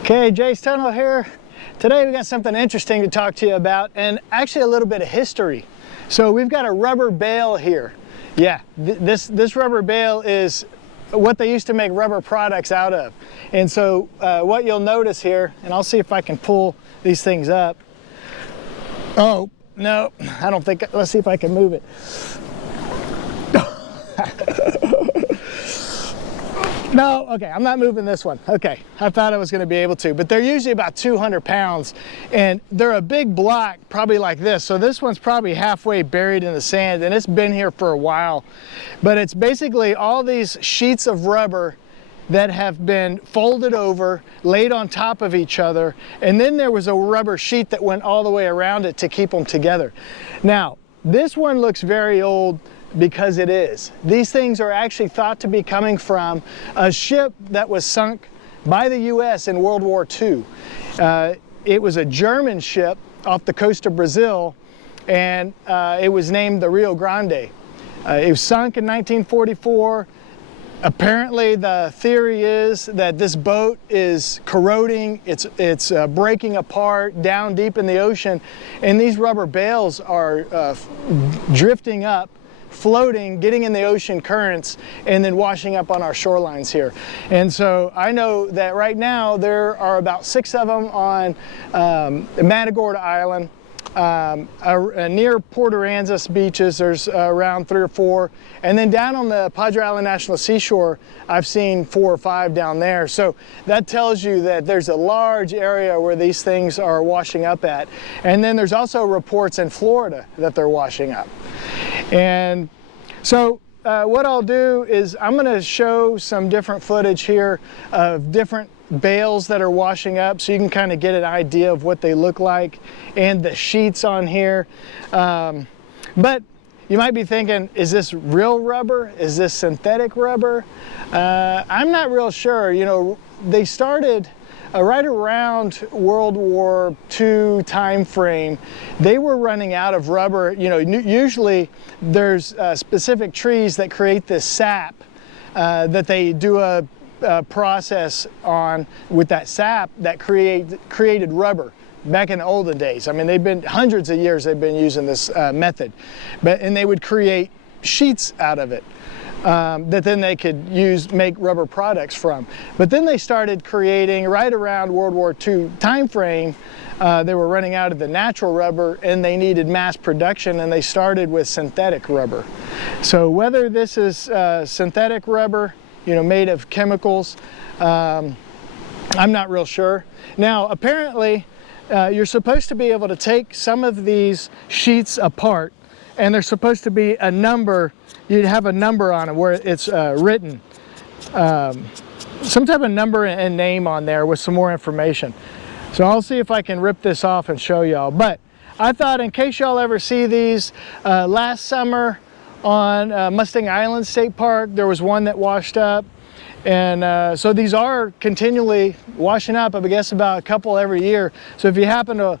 Okay, Jay's Tunnel here. Today we got something interesting to talk to you about, and actually a little bit of history. So we've got a rubber bale here. Yeah, this rubber bale is what they used to make rubber products out of. And so what you'll notice here, and I'll see if I can pull these things up. Oh, no, I don't think, let's see if I can move it. No, okay, I'm not moving this one. Okay, I thought I was going to be able to, but they're usually about 200 pounds, and they're a big block, probably like this. So this one's probably halfway buried in the sand, and it's been here for a while. But it's basically all these sheets of rubber that have been folded over, laid on top of each other, and then there was a rubber sheet that went all the way around it to keep them together. Now, this one looks very old, because it is. These things are actually thought to be coming from a ship that was sunk by the U.S. in World War II. It was a German ship off the coast of Brazil, and it was named the Rio Grande. It was sunk in 1944. Apparently the theory is that this boat is corroding, it's breaking apart down deep in the ocean, and these rubber bales are drifting up, floating, getting in the ocean currents, and then washing up on our shorelines here. And so I know that right now there are about 6 of them on Matagorda Island. Near Port Aransas beaches, there's around 3 or 4. And then down on the Padre Island National Seashore, I've seen 4 or 5 down there. So that tells you that there's a large area where these things are washing up at. And then there's also reports in Florida that they're washing up. And so what I'll do is I'm going to show some different footage here of different bales that are washing up, so you can kind of get an idea of what they look like and the sheets on here. But you might be thinking, is this real rubber? Is this synthetic rubber? I'm not real sure. You know, they started right around World War II time frame. They were running out of rubber. You know, usually there's specific trees that create this sap that they do a process on with that sap that created rubber back in the olden days. I mean, they've been hundreds of years they've been using this method, and they would create sheets out of it that then they could make rubber products from. But then they started creating right around World War II time frame. They were running out of the natural rubber and they needed mass production, and they started with synthetic rubber. So whether this is synthetic rubber, you know, made of chemicals, I'm not real sure. Now, apparently, you're supposed to be able to take some of these sheets apart, and there's supposed to be a number. You'd have a number on it where it's written, some type of number and name on there with some more information. So I'll see if I can rip this off and show y'all. But I thought, in case y'all ever see these, last summer on Mustang Island State Park, there was one that washed up. And so these are continually washing up, I guess about a couple every year. So if you happen to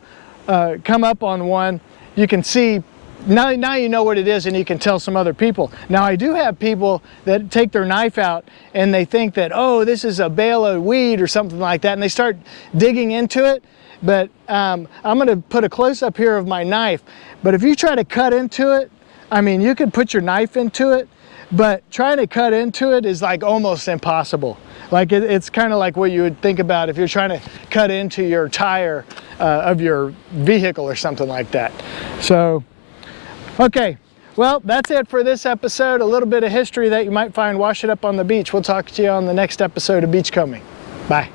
come up on one, you can see, now you know what it is, and you can tell some other people. Now, I do have people that take their knife out and they think that, oh, this is a bale of weed or something like that, and they start digging into it. But I'm going to put a close-up here of my knife. But if you try to cut into it, I mean, you can put your knife into it, but trying to cut into it is like almost impossible. Like it's kind of like what you would think about if you're trying to cut into your tire of your vehicle or something like that. So, okay, well, that's it for this episode. A little bit of history that you might find washing up on the beach. We'll talk to you on the next episode of Beachcombing. Bye.